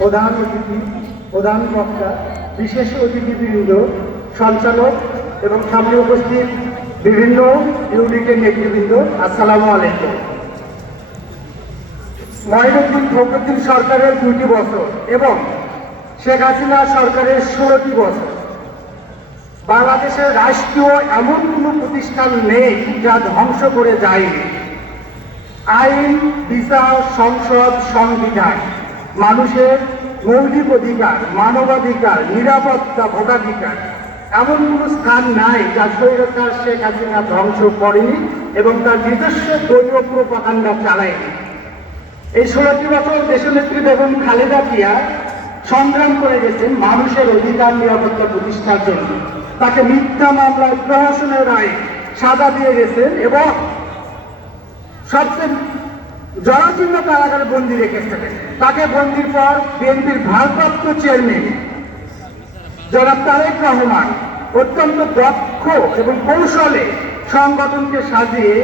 প্রধান অতিথি, প্রধান বক্তা, বিশেষ অতিথিবৃন্দ, সঞ্চালক এবং সামনে উপস্থিত বিভিন্ন ইউনিটের নেতৃবৃন্দ, আসসালামু আলাইকুম। মঈনুদ্দিন ফখরুদ্দিন সরকারের 2টি বছর এবং শেখ হাসিনা সরকারের 16টি বছর। বাংলাদেশের রাষ্ট্রীয় এমন কোনো প্রতিষ্ঠান নেই যা ধ্বংস করে যায়নি। আইন, বিচার, সংসদ, সংবিধান, মানুষের মৌলিক অধিকার, মানবাধিকার, নিরাপত্তা, ভোটাধিকার, এমন কোনো স্থান নাই যা স্বৈরাচার শেখ হাসিনা ধ্বংস করেনি এবং তার নিজস্ব দলীয় প্রোপাগান্ডা চালায়নি। এই 16টি বছর দেশনেত্রী বেগম খালেদা জিয়া সংগ্রাম করে গেছেন মানুষের অধিকার নিরাপত্তা প্রতিষ্ঠার জন্য। তাকে মিথ্যা মামলায় প্রহসনের রায় সাজা দিয়ে গেছেন এবং সবচেয়ে জরাজীর্ণ কারাগারে বন্দি রেখেছেন। তাকে বন্দির পর বিএনপির ভারপ্রাপ্ত চেয়ারম্যান জনাব তারেক রহমান অত্যন্ত দক্ষ এবং কৌশলে সংগঠনকে সাজিয়ে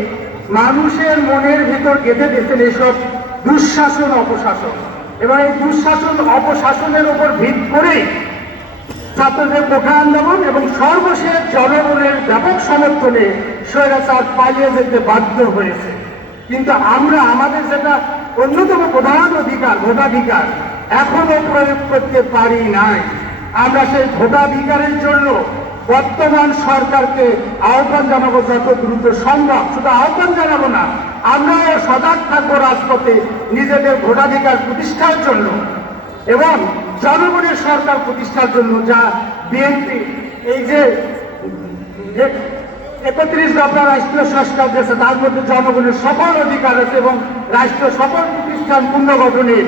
মানুষের মনের ভিতর গেঁথে দিয়েছেন এসব দুঃশাসন, অপশাসন। এবং এই দুঃশাসন, অপশাসনের উপর ভিত করেই ছাত্রদের কোঠা আন্দোলন এবং সর্বশেষ জনগণের ব্যাপক সমর্থনে স্বৈরাচার পালিয়ে যেতে বাধ্য হয়েছে। কিন্তু আমরা আমাদের যেটা অন্যতম প্রধান অধিকার, ভোটাধিকার, এখনো প্রয়োগ করতে পারি নাই। আমরা সেই ভোটাধিকারের জন্য বর্তমান সরকারকে আহ্বান জানাবো যত দ্রুত সম্ভব। শুধু আহ্বান জানাবো না, আমরাও সজাগ থাকবো রাজপথে নিজেদের ভোটাধিকার প্রতিষ্ঠার জন্য এবং জনগণের সরকার প্রতিষ্ঠার জন্য। যা বিএনপি এই যে 31 দফা রাষ্ট্রীয় সংস্কার দিয়েছে, তার মধ্যে জনগণের সকল অধিকার আছে এবং রাষ্ট্রীয় সকল প্রতিষ্ঠান পুনর্গঠনের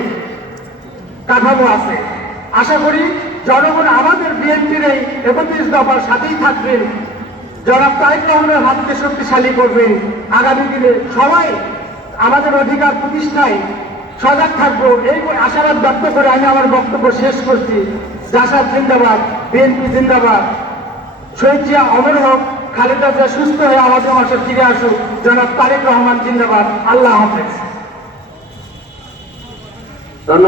কাঠামো আছে। আশা করি জনগণ আমাদের বিএনপির এই 31 দফার সাথেই থাকবেন, জনাব তারেক রহমানের হাতকে শক্তিশালী করবেন। আগামী দিনে সবাই আমাদের অধিকার প্রতিষ্ঠায় সজাগ থাকবো, এই আশাবাদ ব্যক্ত করে আমি আমার বক্তব্য শেষ করছি। জাসাদ জিন্দাবাদ, বিএনপি জিন্দাবাদ, শহীদ জিয়া অমর হোক, খালেদা জিয়া সুস্থ হয়ে আমাদের মাসে ফিরে আসুক, জনাব তারেক রহমান জিন্দাবাদ। আল্লাহ হাফেজ।